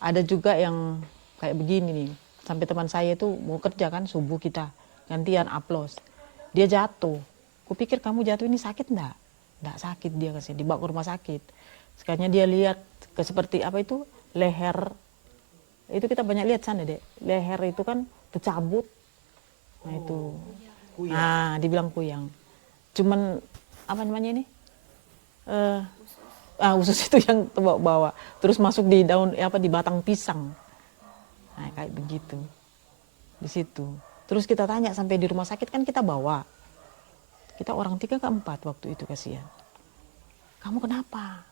ada juga yang kayak begini nih. Sampai teman saya itu mau kerja kan subuh kita gantian upload. Dia jatuh. Kupikir kamu jatuh ini sakit enggak? Enggak sakit dia kasih dibawa ke rumah sakit. Sekalinya dia lihat ke seperti apa itu leher. Itu kita banyak lihat sana deh. Leher itu kan tercabut. Nah itu. Kuyang. Nah, dibilang kuyang. Cuman apa namanya ini? Usus itu yang terbawa-bawa. Terus masuk di daun di batang pisang. Nah, kayak begitu. Di situ. Terus kita tanya sampai di rumah sakit kan kita bawa. Kita orang 3 ke 4 waktu itu kasihan. Kamu kenapa?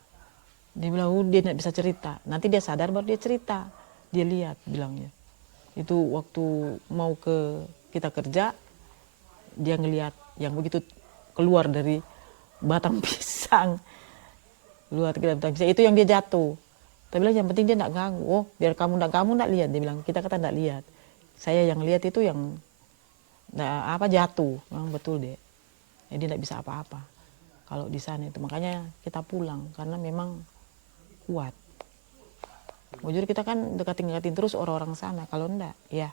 Dia bilang, dia tidak bisa cerita. Nanti dia sadar baru dia cerita. Dia lihat bilangnya. Itu waktu mau kita kerja, dia ngelihat yang begitu keluar dari batang pisang. Keluar dari batang pisang. Itu yang dia jatuh. Tapi bilang yang penting dia tidak ganggu. Oh, biar kamu tidak lihat. Dia bilang, kita kata tidak lihat. Saya yang lihat itu yang jatuh. Memang betul deh. Jadi tidak bisa apa-apa. Kalau di sana itu. Makanya kita pulang. Karena memang kuat. Jujur kita kan dekatin terus orang-orang sana. Kalau enggak, ya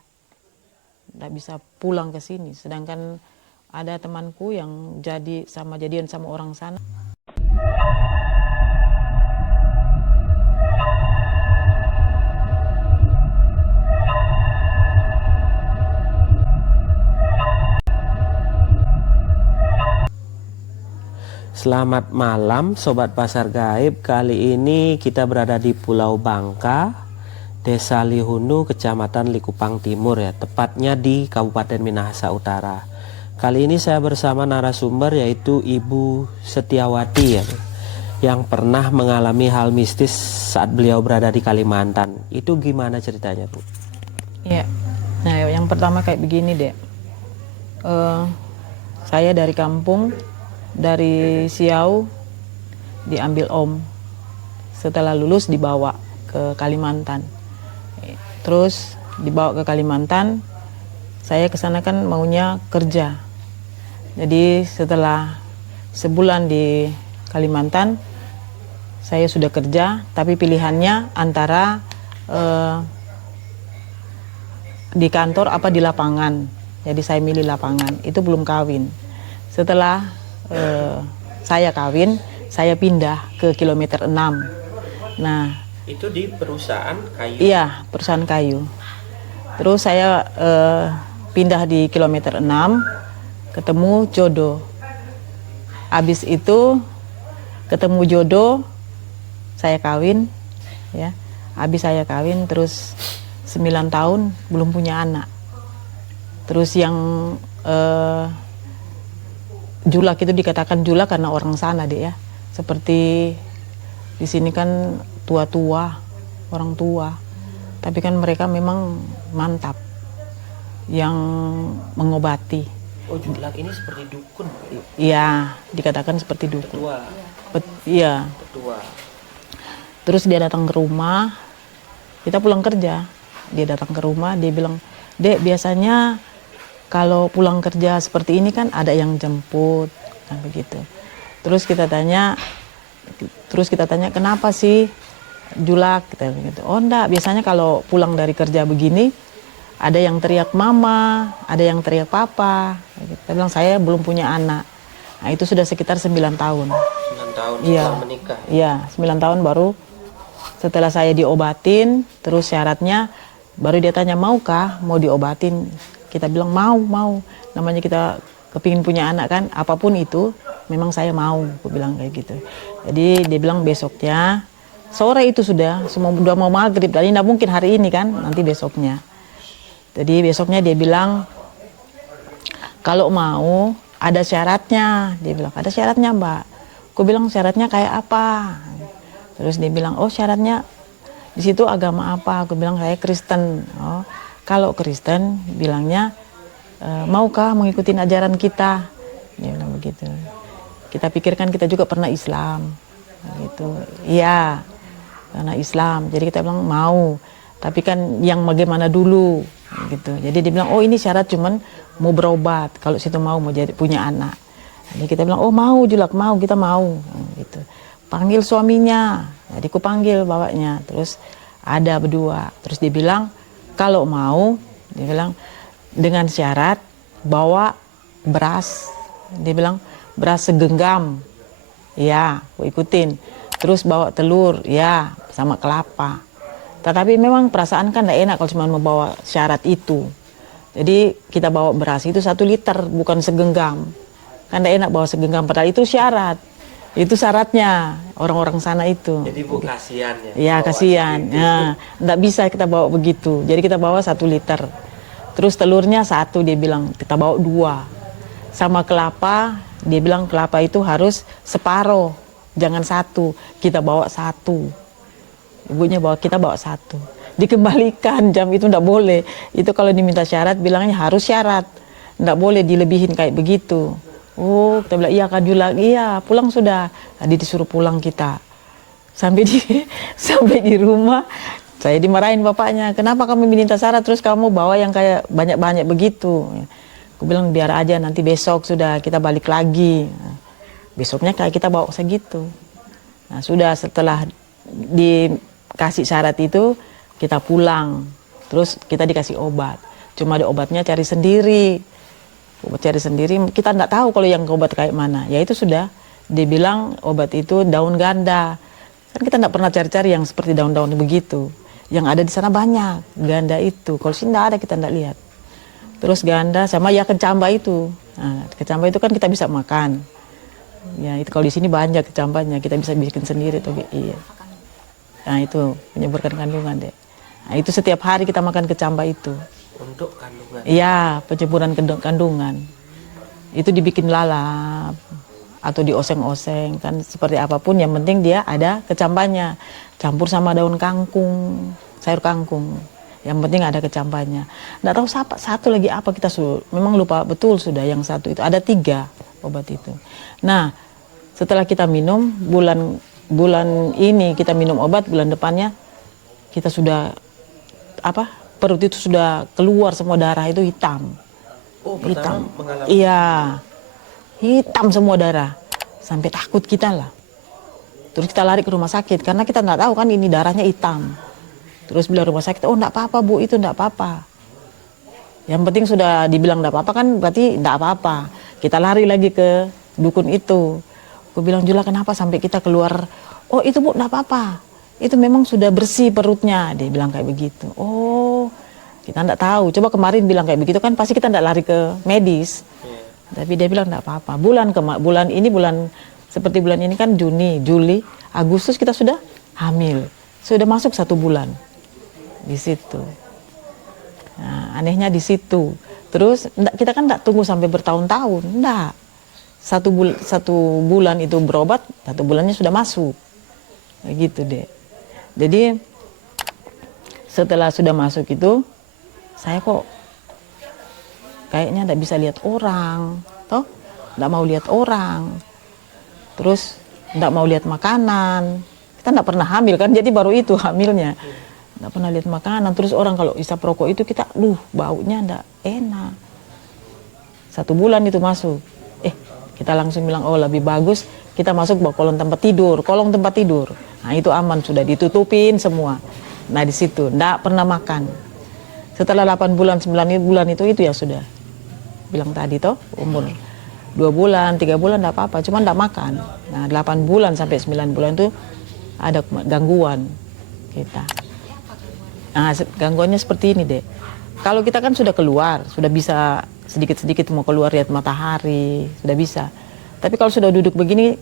enggak bisa pulang ke sini. Sedangkan ada temanku yang jadian sama orang sana. Selamat malam Sobat Pasar Gaib. Kali ini kita berada di Pulau Bangka, Desa Lihunu, Kecamatan Likupang Timur ya, tepatnya di Kabupaten Minahasa Utara. Kali ini saya bersama narasumber yaitu Ibu Setiawati ya, yang pernah mengalami hal mistis saat beliau berada di Kalimantan. Itu gimana ceritanya, Bu? Ya, nah yang pertama kayak begini deh. Saya dari kampung, dari Siau diambil om. Setelah lulus dibawa ke Kalimantan. Terus dibawa ke Kalimantan, saya kesana kan maunya kerja. Jadi setelah sebulan di Kalimantan, saya sudah kerja, tapi pilihannya antara di kantor apa di lapangan. Jadi saya milih lapangan, itu belum kawin. Setelah saya kawin, saya pindah ke kilometer 6. Nah, itu di perusahaan kayu? Iya, perusahaan kayu. Terus saya pindah di kilometer 6, ketemu jodoh. Habis itu ketemu jodoh, saya kawin, ya. Habis saya kawin, terus 9 tahun belum punya anak. Terus yang julak itu dikatakan julak karena orang sana deh ya. Seperti di sini kan tua-tua, orang tua. Tapi kan mereka memang mantap yang mengobati. Oh, julak ini seperti dukun? Iya, dikatakan seperti dukun. Tetua. Iya. Tetua. Terus dia datang ke rumah, kita pulang kerja. Dia datang ke rumah, dia bilang, "Dek, biasanya kalau pulang kerja seperti ini kan ada yang jemput." Nah, begitu. Terus kita tanya, kenapa sih julak? Kita begitu. Oh enggak, biasanya kalau pulang dari kerja begini, ada yang teriak mama, ada yang teriak papa. Kita bilang, saya belum punya anak. Nah, itu sudah sekitar 9 tahun. 9 tahun Iya. setelah menikah? Iya, 9 tahun baru setelah saya diobatin, terus syaratnya baru dia tanya, maukah mau diobatin? Kita bilang mau. Namanya kita kepingin punya anak kan, apapun itu, memang saya mau. Aku bilang kayak gitu. Jadi dia bilang besoknya, sore itu sudah mau maghrib. Tadi tidak mungkin hari ini kan, nanti besoknya. Jadi besoknya dia bilang, kalau mau ada syaratnya. Dia bilang, ada syaratnya Mbak. Aku bilang, syaratnya kayak apa? Terus dia bilang, oh syaratnya di situ agama apa? Aku bilang, saya Kristen. Oh, kalau Kristen bilangnya, maukah mengikuti ajaran kita? Dia bilang begitu. Kita pikirkan kita juga pernah Islam. Gitu. Iya, karena Islam. Jadi kita bilang mau. Tapi kan yang bagaimana dulu? Gitu. Jadi dia bilang, oh ini syarat cuman mau berobat. Kalau situ mau jadi punya anak. Jadi kita bilang, oh mau julak, mau, kita mau. Gitu. Panggil suaminya. Jadi aku panggil bapaknya. Terus ada berdua. Terus dia bilang, kalau mau, dia bilang, dengan syarat bawa beras. Dia bilang, beras segenggam. Ya, aku ikutin. Terus bawa telur, ya, sama kelapa. Tetapi memang perasaan kan tidak enak kalau cuma membawa syarat itu. Jadi kita bawa beras itu 1 liter, bukan segenggam. Kan tidak enak bawa segenggam, padahal itu syarat. Itu syaratnya orang-orang sana itu. Jadi Bu kasihan ya. Ya bawa kasihan. segitu. Nah, nggak bisa kita bawa begitu. Jadi kita bawa 1 liter. Terus telurnya 1, dia bilang kita bawa 2. Sama kelapa, dia bilang kelapa itu harus separuh, jangan 1. Kita bawa 1. Ibunya bawa, kita bawa 1. Dikembalikan, jam itu nggak boleh. Itu kalau diminta syarat, bilangnya harus syarat. Nggak boleh dilebihin kayak begitu. Oh, kita bilang, iya Kak Jula, iya pulang sudah. Tadi disuruh pulang kita. Sampai di rumah, saya dimarahin bapaknya. Kenapa kamu minta syarat, terus kamu bawa yang kayak banyak-banyak begitu. Aku bilang, biar aja nanti besok sudah kita balik lagi. Besoknya kayak kita bawa segitu. Nah, sudah setelah dikasih syarat itu, kita pulang. Terus kita dikasih obat. Cuma di obatnya cari sendiri. Obat cari sendiri, kita nggak tahu kalau yang obat kayak mana. Ya itu sudah dibilang obat itu daun ganda. Kan kita nggak pernah cari-cari yang seperti daun-daun begitu. Yang ada di sana banyak ganda itu. Kalau sini nggak ada, kita nggak lihat. Terus ganda sama ya kecamba itu. Nah, kecamba itu kan kita bisa makan. Ya itu kalau di sini banyak kecambanya, kita bisa bikin sendiri tuh. Iya. Nah itu menyuburkan kandungan deh. Nah itu setiap hari kita makan kecamba itu. Untuk kandungan. Iya, penyuburan kandungan. Itu dibikin lalap atau dioseng-oseng kan seperti apapun, yang penting dia ada kecambanya. Campur sama daun kangkung, sayur kangkung. Yang penting ada kecambanya. Nggak tahu satu lagi apa, kita memang lupa betul sudah yang satu itu. Ada 3 obat itu. Nah, setelah kita minum bulan ini kita minum obat, bulan depannya kita sudah perut itu sudah keluar semua darah itu hitam. Oh, Hitam. mengalami. Iya. Hitam semua darah. Sampai takut kita lah. Terus kita lari ke rumah sakit karena kita nggak tahu kan ini darahnya hitam. Terus bilang rumah sakit, oh enggak apa-apa Bu, itu enggak apa-apa. Yang penting sudah dibilang enggak apa-apa kan berarti enggak apa-apa. Kita lari lagi ke dukun itu. Aku bilang, Jula kenapa sampai kita keluar, oh itu Bu enggak apa-apa. Itu memang sudah bersih perutnya. Dia bilang kayak begitu. Oh, kita enggak tahu. Coba kemarin bilang kayak begitu kan pasti kita enggak lari ke medis. Tapi dia bilang enggak apa-apa. Bulan seperti bulan ini kan Juni, Juli, Agustus kita sudah hamil. Sudah masuk 1 bulan. Di situ. Nah, anehnya di situ. Terus kita kan enggak tunggu sampai bertahun-tahun, enggak. 1 bulan itu berobat, 1 bulannya sudah masuk. Gitu deh. Jadi setelah sudah masuk itu, saya kok kayaknya enggak bisa lihat orang, toh? Enggak mau lihat orang. Terus enggak mau lihat makanan. Kita enggak pernah hamil kan, jadi baru itu hamilnya. Nggak pernah lihat makanan. Terus orang kalau isap rokok itu kita, baunya nggak enak. 1 bulan itu masuk. Kita langsung bilang, oh lebih bagus kita masuk bawa kolong tempat tidur. Nah itu aman, sudah ditutupin semua. Nah di situ, nggak pernah makan. Setelah 8 bulan, 9 bulan itu ya sudah. Bilang tadi toh, umur 2 bulan, 3 bulan nggak apa-apa, cuma nggak makan. Nah 8 bulan sampai 9 bulan itu ada gangguan kita. Nah, gangguannya seperti ini deh. Kalau kita kan sudah keluar, sudah bisa sedikit-sedikit mau keluar lihat matahari, sudah bisa. Tapi kalau sudah duduk begini,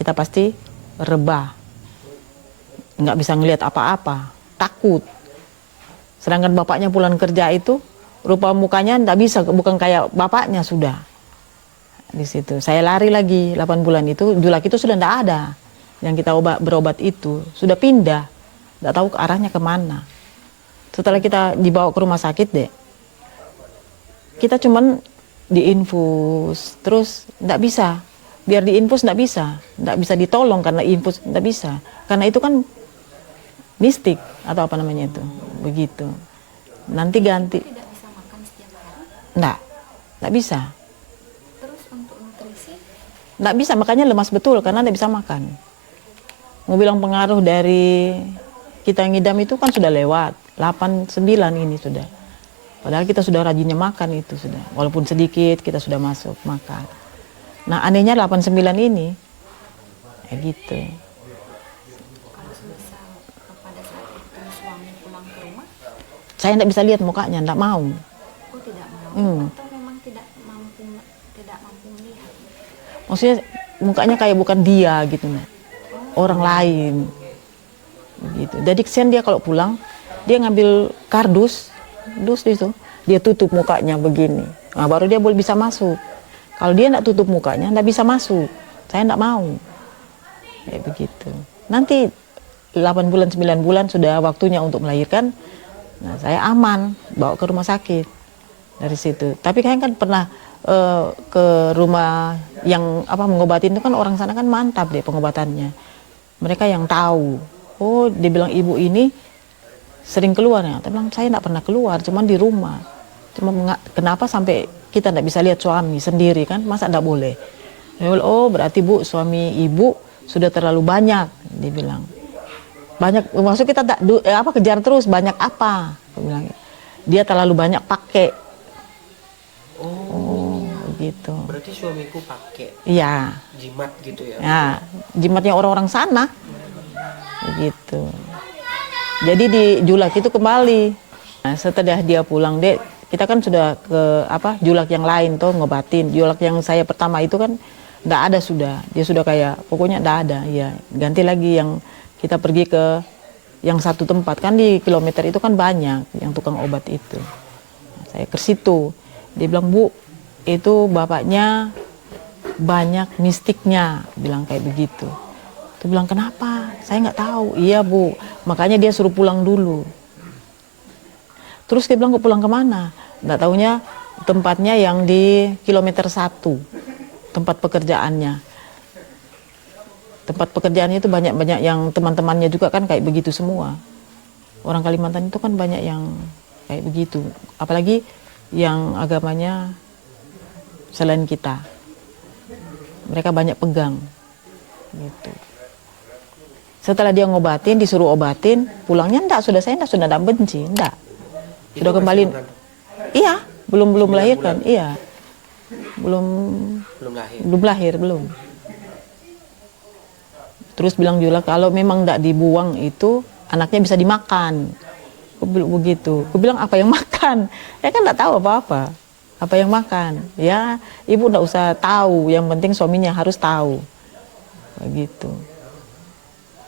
kita pasti rebah. Nggak bisa ngelihat apa-apa, takut. Sedangkan bapaknya pulang kerja itu, rupa mukanya nggak bisa, bukan kayak bapaknya sudah. Di situ, saya lari lagi 8 bulan itu, Julak itu sudah nggak ada. Yang kita berobat itu, sudah pindah. Nggak tahu ke arahnya kemana. Setelah kita dibawa ke rumah sakit deh, kita cuman diinfus, terus nggak bisa. Biar diinfus nggak bisa ditolong karena infus nggak bisa. Karena itu kan mistik atau apa namanya itu, begitu. Nanti ganti. Tidak bisa makan setiap hari? Nggak bisa. Terus untuk nutrisi? Nggak bisa, makanya lemas betul karena nggak bisa makan. Mau bilang pengaruh dari kita ngidam itu kan sudah lewat 8, 9 ini sudah. Padahal kita sudah rajinnya makan itu sudah. Walaupun sedikit kita sudah masuk makan. Nah anehnya 8, 9 ini ya gitu. Kalau semisal pada saat itu suami pulang ke rumah, Saya tidak bisa lihat mukanya, tidak mau. oh tidak mau Hmm. atau memang tidak mampu melihat. Maksudnya mukanya kayak bukan dia gitu, Nak. Orang lain. Gitu. Jadi kesian dia kalau pulang, dia ngambil kardus, itu, dia tutup mukanya begini. Nah, baru dia boleh bisa masuk. Kalau dia tidak tutup mukanya, tidak bisa masuk. Saya tidak mau. Kayak begitu. Nanti 8 bulan, 9 bulan sudah waktunya untuk melahirkan. Nah, saya aman, bawa ke rumah sakit dari situ. Tapi kalian kan pernah ke rumah yang mengobatin itu kan orang sana kan mantap deh pengobatannya. Mereka yang tahu. Oh, dia bilang ibu ini sering keluar ya. Saya bilang saya tidak pernah keluar, cuma di rumah. Kenapa sampai kita tidak bisa lihat suami sendiri kan? Masa tidak boleh? Dia bilang, oh berarti bu suami ibu sudah terlalu banyak. Dia bilang banyak. Maksud kita tak kejar terus banyak apa? Dia bilang dia terlalu banyak pakai. Oh, gitu. Berarti suamiku pakai Iya. jimat gitu ya? Ya, jimatnya orang-orang sana. Begitu. Jadi di Julak itu kembali. Nah, setelah dia pulang, Dek, kita kan sudah ke Julak yang lain tuh ngobatin. Julak yang saya pertama itu kan enggak ada sudah. Dia sudah kayak pokoknya enggak ada. Ya, ganti lagi yang kita pergi ke yang satu tempat kan di kilometer itu kan banyak yang tukang obat itu. Nah, saya ke situ. Dia bilang, "Bu, itu bapaknya banyak mistiknya," bilang kayak begitu. Dia bilang, kenapa? Saya nggak tahu. Iya bu, makanya dia suruh pulang dulu. Terus dia bilang, kok pulang kemana? Nggak taunya tempatnya yang di kilometer 1, tempat pekerjaannya. Tempat pekerjaannya itu banyak-banyak yang teman-temannya juga kan kayak begitu semua. Orang Kalimantan itu kan banyak yang kayak begitu. Apalagi yang agamanya selain kita. Mereka banyak pegang. Gitu. Setelah dia ngobatin, disuruh obatin, pulangnya saya sudah benci, enggak. Sudah kembali. Iya, belum melahirkan, iya. Belum lahir. Terus bilang Julak, kalau memang enggak dibuang itu anaknya bisa dimakan. Aku bilang begitu. Aku bilang apa yang makan? Ya kan enggak tahu apa-apa. Apa yang makan? Ya, ibu enggak usah tahu, yang penting suaminya harus tahu. Begitu.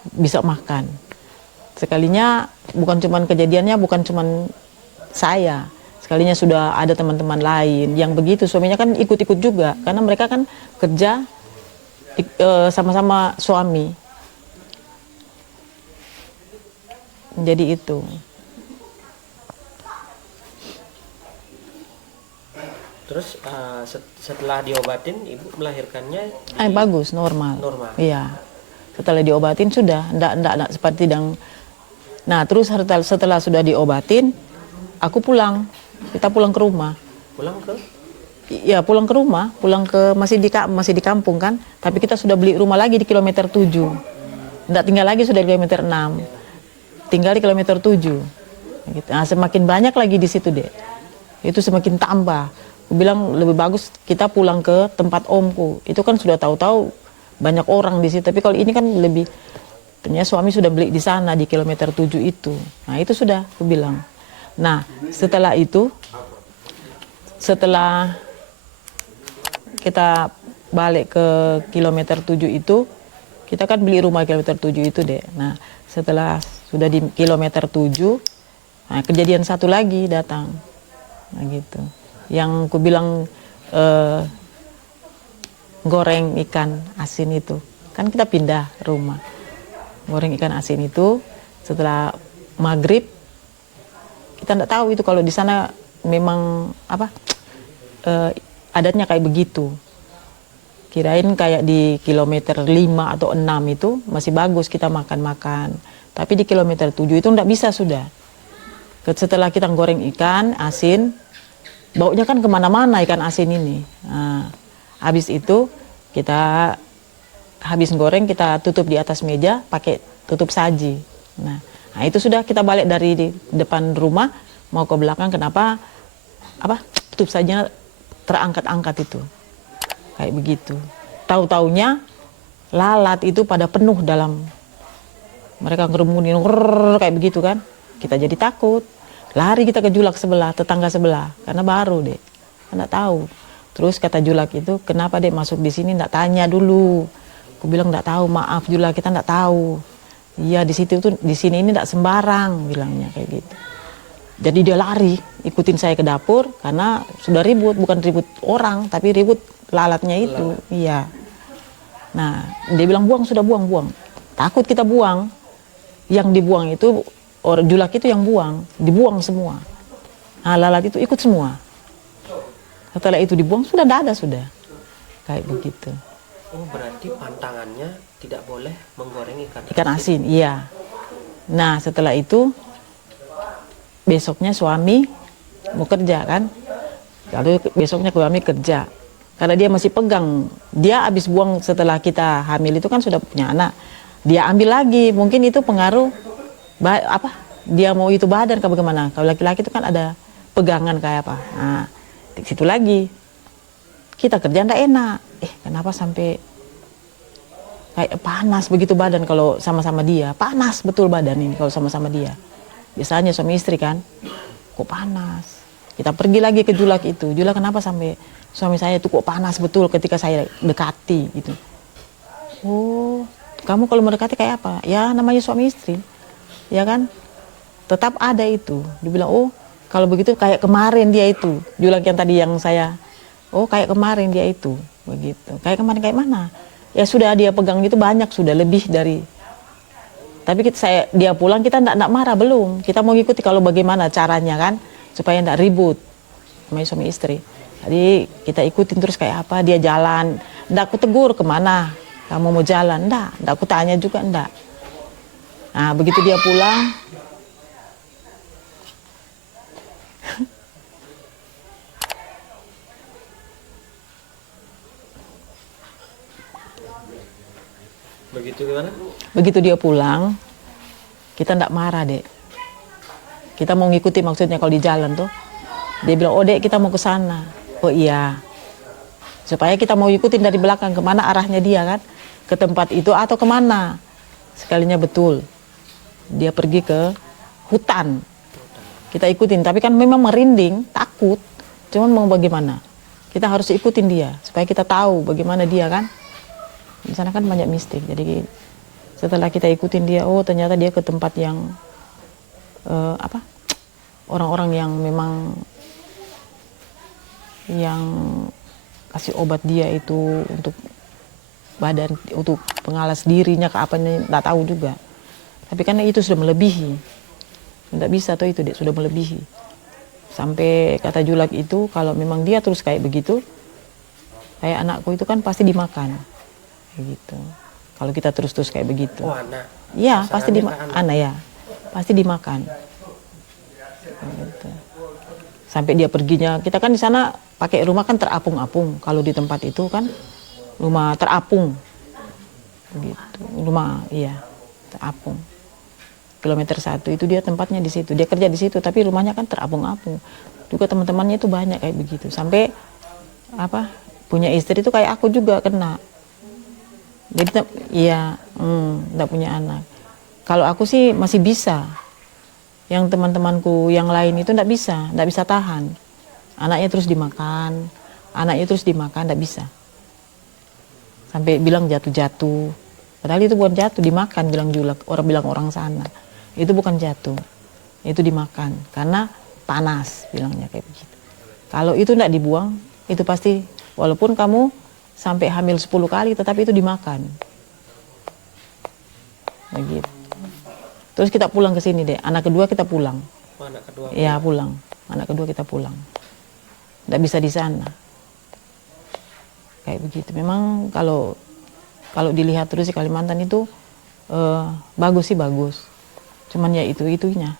Bisa makan. Sekalinya bukan cuman kejadiannya bukan cuman saya. Sekalinya sudah ada teman-teman lain yang begitu, suaminya kan ikut-ikut juga karena mereka kan kerja sama-sama suami. Jadi itu. Terus setelah diobatin ibu melahirkannya Bagus, normal. Normal. Iya. Setelah diobatin sudah, enggak seperti Nah, terus setelah sudah diobatin, aku pulang. Kita pulang ke rumah. Pulang ke? Iya, pulang ke rumah, masih di kampung kan, tapi kita sudah beli rumah lagi di kilometer 7. Enggak tinggal lagi sudah di kilometer 6. Tinggal di kilometer 7. Gitu. Nah, semakin banyak lagi di situ, Dek. Itu semakin tambah. Aku bilang lebih bagus kita pulang ke tempat omku. Itu kan sudah tahu-tahu banyak orang di situ, tapi kalau ini kan lebih, ternyata suami sudah beli di sana di kilometer 7 itu. Nah itu sudah aku bilang. Nah setelah itu, setelah kita balik ke kilometer 7 itu, kita kan beli rumah kilometer 7 itu deh. Nah setelah sudah di kilometer 7, nah, kejadian satu lagi datang. Nah gitu, yang aku bilang goreng ikan asin itu kan kita pindah rumah, goreng ikan asin itu setelah maghrib, kita tidak tahu itu kalau di sana memang adatnya kayak begitu. Kirain kayak di kilometer 5 atau 6 itu masih bagus kita makan-makan, tapi di kilometer 7 itu tidak bisa sudah. Setelah kita goreng ikan asin, baunya kan kemana-mana ikan asin ini. Nah, habis itu habis goreng kita tutup di atas meja pakai tutup saji. Nah, Nah itu sudah kita balik dari di depan rumah mau ke belakang, kenapa tutup saja terangkat-angkat itu kayak begitu. Tahu-taunya lalat itu pada penuh dalam, mereka ngeremunin kayak begitu kan. Kita jadi takut, lari kita ke julak sebelah, tetangga sebelah, karena baru deh, nggak tahu. Terus kata julak itu, kenapa deh masuk di sini, nggak tanya dulu. Aku bilang nggak tahu, maaf julak, kita nggak tahu. Iya di situ tuh, di sini ini nggak sembarang, bilangnya kayak gitu. Jadi dia lari, ikutin saya ke dapur karena sudah ribut, bukan ribut orang, tapi ribut lalatnya itu. Iya. Nah dia bilang buang, sudah buang. Takut kita buang, yang dibuang itu orang julak itu yang buang, dibuang semua. Nah lalat itu ikut semua. Setelah itu dibuang sudah tidak ada sudah, kayak begitu. Oh berarti pantangannya tidak boleh menggoreng Ikan asin, iya. Nah setelah itu besoknya suami mau kerja kan, lalu besoknya suami kerja karena dia masih pegang, dia habis buang setelah kita hamil itu kan sudah punya anak, dia ambil lagi, mungkin itu pengaruh dia mau itu badan ke bagaimana. Kalau laki-laki itu kan ada pegangan kayak apa, nah di situ lagi kita kerja ndak enak, kenapa sampai kayak panas begitu badan kalau sama-sama dia, panas betul badan ini kalau sama-sama dia. Biasanya suami istri kan, kok panas. Kita pergi lagi ke julak itu, julak kenapa sampai suami saya itu kok panas betul ketika saya dekati gitu. Oh, kamu kalau mendekati kayak apa? Ya namanya suami istri, ya kan? Tetap ada itu. Dibilang, oh kalau begitu kayak kemarin dia itu, julak yang tadi yang saya, oh kayak kemarin dia itu, begitu. Kayak kemarin kayak mana? Ya sudah dia pegang itu banyak, sudah lebih dari. Tapi dia pulang kita enggak marah belum. Kita mau ngikuti kalau bagaimana caranya kan, supaya enggak ribut sama suami istri. Jadi kita ikutin terus kayak apa, dia jalan. Enggak aku tegur kemana, kamu mau jalan, enggak aku tanya juga enggak. Nah begitu dia pulang, begitu gimana? begitu dia pulang, kita enggak marah dek. Kita mau ngikuti maksudnya kalau di jalan tuh. Dia bilang, oh dek kita mau ke sana. Oh iya. Supaya kita mau ikutin dari belakang kemana arahnya dia kan. Ke tempat itu atau kemana. Sekalinya betul. Dia pergi ke hutan. Kita ikutin, tapi kan memang merinding, takut. Cuman mau bagaimana. Kita harus ikutin dia. Supaya kita tahu bagaimana dia kan. Di sana kan banyak mistik. Jadi setelah kita ikutin dia, oh ternyata dia ke tempat yang orang-orang yang memang yang kasih obat dia itu untuk badan, untuk pengalas dirinya ke apanya nggak tahu juga. Tapi karena itu sudah melebihi, nggak bisa tuh itu dia sudah melebihi. Sampai kata julak itu kalau memang dia terus kayak begitu, kayak anakku itu kan pasti dimakan, gitu. Kalau kita terus kayak begitu. Oh anak. Iya pasti anak ya, pasti dimakan. Gitu. Sampai dia perginya, kita kan di sana pakai rumah kan terapung-apung. Kalau di tempat itu kan rumah terapung, gitu. Rumah iya terapung. Kilometer 1 itu dia tempatnya di situ. Dia kerja di situ, tapi rumahnya kan terapung-apung. Juga teman-temannya itu banyak kayak begitu. Sampai punya istri itu kayak aku juga kena. Jadi iya, enggak punya anak. Kalau aku sih masih bisa. Yang teman-temanku yang lain itu enggak bisa tahan. Anaknya terus dimakan, enggak bisa. Sampai bilang jatuh-jatuh. Padahal itu bukan jatuh, dimakan bilang julak. Bilang orang sana. Itu bukan jatuh. Itu dimakan karena panas bilangnya kayak begitu. Kalau itu enggak dibuang, itu pasti walaupun kamu sampai hamil 10 kali tetapi itu dimakan. Begitu. Terus kita pulang ke sini deh. Anak kedua kita pulang. Oh, anak kedua. Iya pulang. Anak kedua kita pulang. Nggak bisa di sana. Kayak begitu. Memang kalau dilihat terus di Kalimantan itu bagus sih bagus. Cuman ya itunya.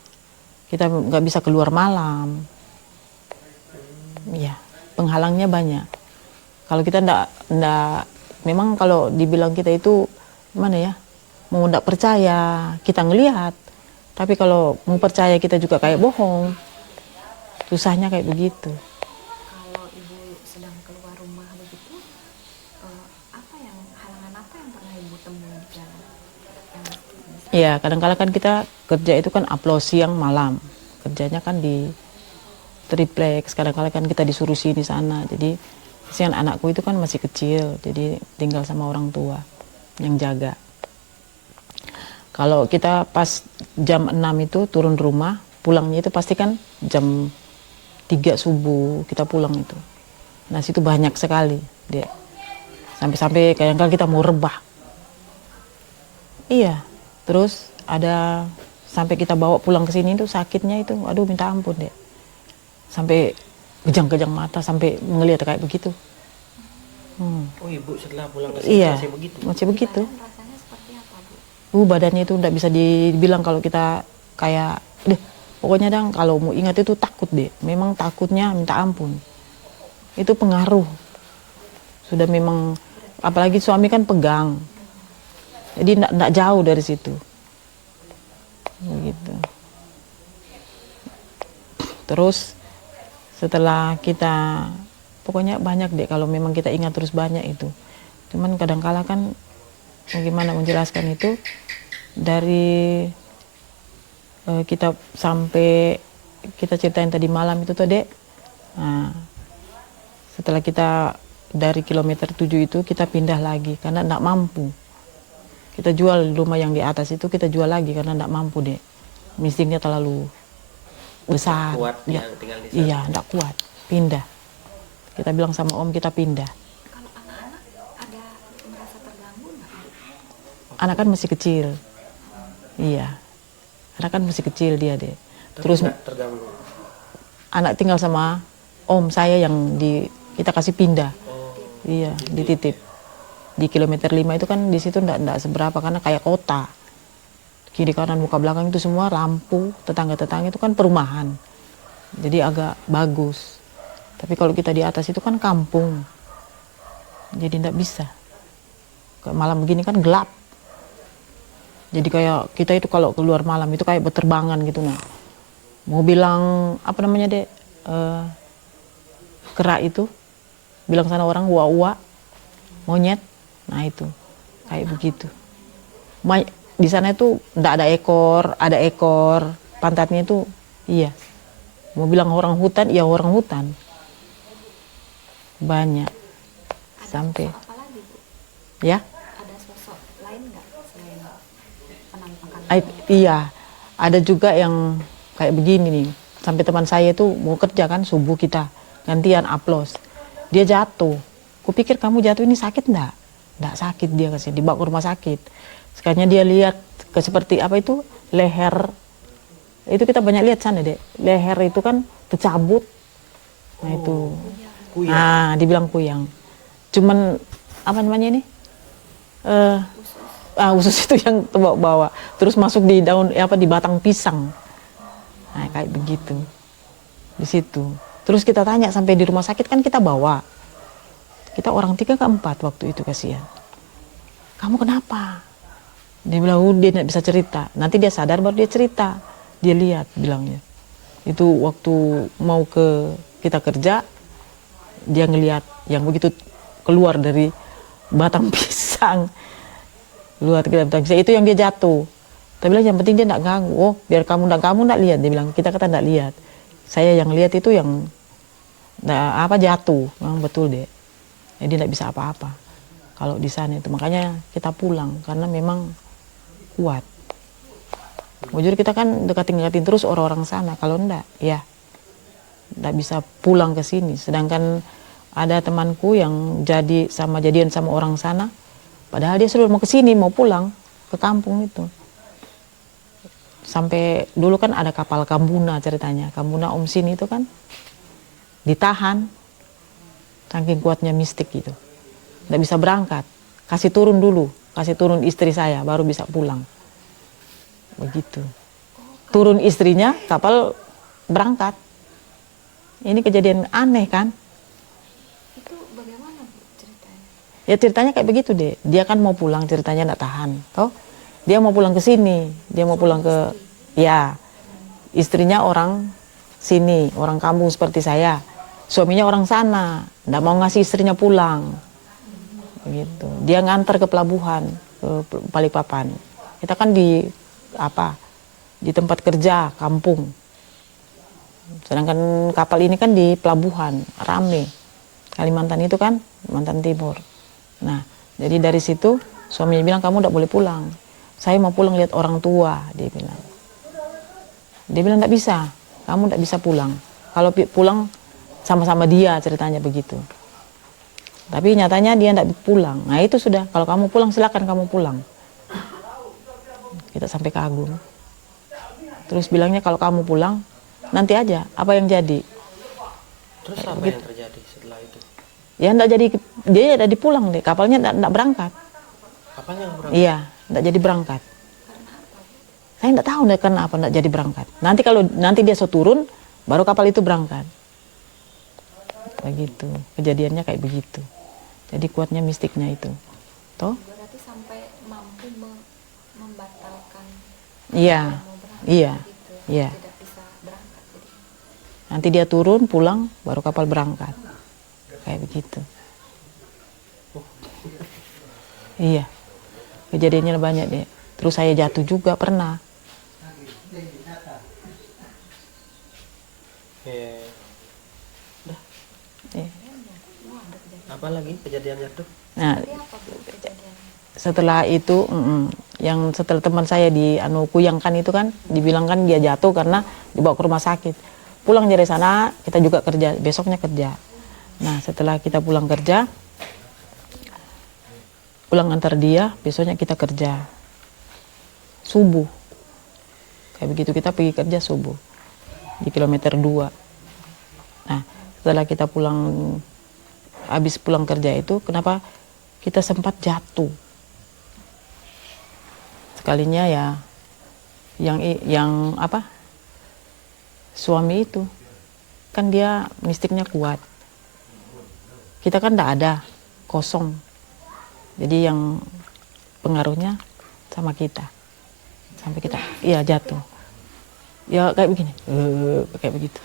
Kita nggak bisa keluar malam. Iya. Penghalangnya banyak. Kalau kita ndak memang kalau dibilang kita itu gimana ya? Mau ndak percaya, kita ngelihat. Tapi kalau mau percaya kita juga kayak bohong. Susahnya kayak begitu. Kalau ibu sedang keluar rumah begitu, halangan apa yang pernah ibu temui di jalan? Iya, kadang-kala kan kita kerja itu kan upload siang malam. Kerjanya kan di triplex, kadang-kala kan kita disuruh sini sana. Jadi kesian anakku itu kan masih kecil, jadi tinggal sama orang tua yang jaga. Kalau kita pas jam 6 itu turun rumah, pulangnya itu pasti kan jam 3 subuh kita pulang itu. Nah situ banyak sekali, Dek. Sampai-sampai kadang-kadang kita mau rebah. Iya, terus ada sampai kita bawa pulang ke sini itu sakitnya itu, aduh minta ampun, Dek. Sampai kejang-kejang mata, sampai ngelihat kayak begitu. Oh ibu setelah pulang ke sini Iya, masih begitu? masih begitu. Rasanya seperti apa, Bu? Badannya itu nggak bisa dibilang kalau kita kayak, deh, pokoknya dong kalau mau ingat itu takut deh. Memang takutnya minta ampun. Itu pengaruh. Sudah memang, apalagi suami kan pegang. Jadi nggak jauh dari situ. Begitu. Terus setelah kita, pokoknya banyak deh kalau memang kita ingat terus banyak itu. Cuman kadang-kala kan gimana menjelaskan itu dari kita sampai kita ceritain tadi malam itu tuh, Dek. Nah, setelah kita dari kilometer 7 itu kita pindah lagi karena enggak mampu. Kita jual rumah yang di atas itu, kita jual lagi karena enggak mampu, Dek. Mistingnya terlalu besar. Kuat Ya, yang tinggal di sana. iya, enggak kuat. Pindah. Kita bilang sama Om kita pindah. Kalau anak-anak ada merasa terganggu nggak, Bu? Anak kan masih kecil. Iya. Anak kan masih kecil dia, Dek. Terus Nggak terganggu. anak tinggal sama Om saya yang kita kasih pindah. Oh, Iya, dititip. Di kilometer 5 itu kan di situ enggak seberapa karena kayak kota. Kiri kanan muka belakang itu semua lampu, tetangga-tetangga itu kan perumahan. Jadi agak bagus. Tapi kalau kita di atas itu kan kampung. Jadi enggak bisa. Kayak malam begini kan gelap. Jadi kayak kita itu kalau keluar malam itu kayak berterbangan gitu nah. Mau bilang apa namanya, Dek? Kera itu. Bilang sana orang uwa-uwa. Monyet. Nah itu. Kayak begitu. Di sana itu enggak ada ekor. Pantatnya itu iya. Mau bilang orang hutan, iya orang hutan. Banyak. Sampai Apa lagi, Bu? ya. Ada sosok lain nggak selain penampakan? Iya, ada juga yang kayak begini nih. Sampai teman saya itu mau kerja kan subuh kita gantian upload. Dia jatuh. Kupikir kamu jatuh ini sakit enggak? Enggak sakit dia kasih dibawa ke rumah sakit. Sekalinya dia lihat ke seperti apa itu leher. Itu kita banyak lihat sana, Dek. Leher itu kan tercabut. Nah itu. kuyang. Nah, dibilang kuyang. Cuman apa namanya ini? Usus itu yang terbawa-bawa. Terus masuk di daun di batang pisang. Nah, kayak begitu. Di situ. Terus kita tanya sampai di rumah sakit kan kita bawa. Kita orang 3 ke 4 waktu itu kasihan. Kamu kenapa? Dia bilang, dia tidak bisa cerita. Nanti dia sadar baru dia cerita. Dia lihat bilangnya. Itu waktu mau kita kerja, dia ngelihat yang begitu keluar dari batang pisang. Keluar dari batang pisang. Itu yang dia jatuh. Tapi bilang yang penting dia tidak ganggu. Oh, biar kamu tidak lihat. Dia bilang, kita kata tidak lihat. Saya yang lihat itu yang jatuh. Memang betul deh. Jadi tidak bisa apa-apa. Kalau di sana itu. Makanya kita pulang. Karena memang kuat. Jujur kita kan dekatin terus orang-orang sana. Kalau enggak, ya enggak bisa pulang ke sini. Sedangkan ada temanku yang jadian sama orang sana. Padahal dia sudah mau ke sini, mau pulang ke kampung itu. Sampai dulu kan ada kapal Kambuna ceritanya. Kambuna Om Sin itu kan ditahan. Saking kuatnya mistik gitu. Enggak bisa berangkat. Kasih turun dulu. Kasih turun istri saya, baru bisa pulang. Begitu. Turun istrinya, kapal berangkat. Ini kejadian aneh kan? Itu bagaimana, Bu, ceritanya? Ya ceritanya kayak begitu deh. Dia kan mau pulang, ceritanya enggak tahan. Toh? Dia mau pulang ke sini. Dia mau pulang ke Ya, istrinya orang sini, orang kampung seperti saya. Suaminya orang sana, nggak mau ngasih istrinya pulang. Begitu. Dia ngantar ke pelabuhan, ke Balikpapan. Kita kan di di tempat kerja kampung. Sedangkan kapal ini kan di pelabuhan, rame. Kalimantan itu kan, Kalimantan Timur. Nah, jadi dari situ suaminya bilang, kamu tidak boleh pulang. Saya mau pulang lihat orang tua, dia bilang. Dia bilang, tidak bisa, kamu tidak bisa pulang. Kalau pulang sama-sama dia, ceritanya begitu. Tapi nyatanya dia tidak pulang. Nah itu sudah, kalau kamu pulang silakan kamu pulang. Kita sampai kagum. Terus bilangnya kalau kamu pulang, nanti aja apa yang jadi. Terus apa yang terjadi setelah itu? Ya enggak jadi, dia tidak dipulang deh, kapalnya enggak berangkat. Kapalnya berangkat? Iya, enggak jadi berangkat. Saya enggak tahu deh karena apa enggak jadi berangkat. Nanti kalau nanti dia turun, baru kapal itu berangkat. Begitu, kejadiannya kayak begitu. Jadi kuatnya mistiknya itu. Toh? Berarti sampai mampu membatalkan. Iya, Mau berangkat iya, gitu. iya. Tidak bisa berangkat. Jadi. Nanti dia turun, pulang, baru kapal berangkat. Kayak begitu. Iya, kejadiannya banyak deh. Terus saya jatuh juga pernah. Iya. Apa lagi kejadiannya tuh? Nah, Jadi apa Bu kejadian? setelah itu, yang setelah teman saya di Kuyangkan itu kan, dibilang kan dia jatuh karena dibawa ke rumah sakit. Pulang dari sana, kita juga kerja, besoknya kerja. Nah, setelah kita pulang kerja, pulang antar dia, besoknya kita kerja. Subuh. Kayak begitu, kita pergi kerja subuh. Di kilometer 2. Nah, setelah kita habis pulang kerja itu, kenapa kita sempat jatuh. Sekalinya ya, yang suami itu, kan dia mistiknya kuat. Kita kan tidak ada, kosong. Jadi yang pengaruhnya sama kita. Sampai kita, iya jatuh. Ya kayak begini, kayak begitu.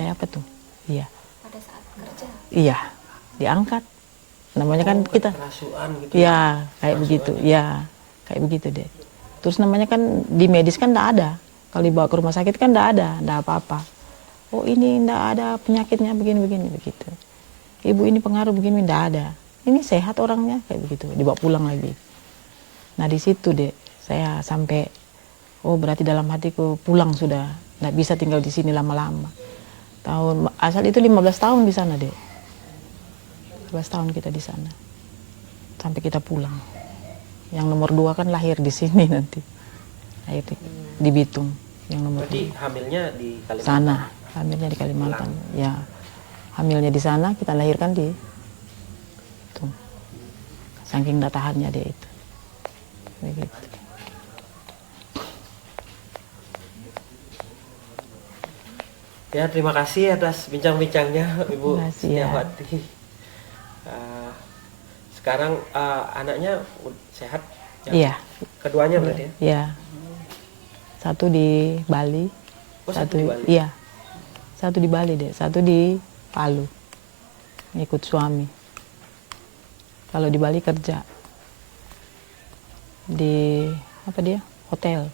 Kayak apa tuh? Iya. Pada saat kerja. Iya, diangkat. Namanya kan kita. Kerasuan gitu. Iya, kayak begitu. Iya, kayak begitu deh. Terus namanya kan di medis kan enggak ada. Kalau dibawa ke rumah sakit kan enggak ada apa-apa. Oh ini enggak ada penyakitnya begini-begini begitu. Ibu ini pengaruh begini enggak ada. Ini sehat orangnya kayak begitu. Dibawa pulang lagi. Nah di situ deh saya sampai, oh berarti dalam hatiku pulang sudah. Enggak bisa tinggal di sini lama-lama. Asal itu 15 tahun di sana deh. 15 tahun kita di sana. Sampai kita pulang. Yang nomor 2 kan lahir di sini nanti. Lahir di Bitung. Yang nomor Berarti hamilnya di Kalimantan? sana. Hamilnya di Kalimantan. Ya. Hamilnya di sana, kita lahirkan di itu. Saking nggak tahannya dia itu. Begitu. Ya, terima kasih atas bincang-bincangnya Ibu Terima kasih, ya. Setiawati. Sekarang anaknya sehat? Ya? Iya. Keduanya berarti ya? Iya. Satu di Bali. Oh, satu di Bali? Iya. Satu di Bali deh, satu di Palu. Ikut suami. Kalau di Bali kerja. Di apa dia? Hotel.